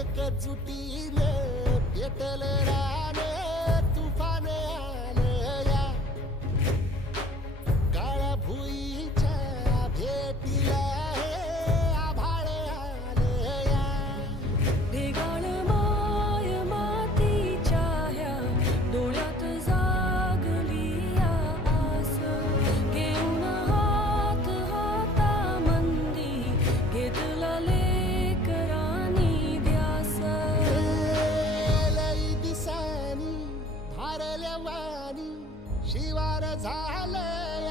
एकजुटीने वाणी शिवार झालं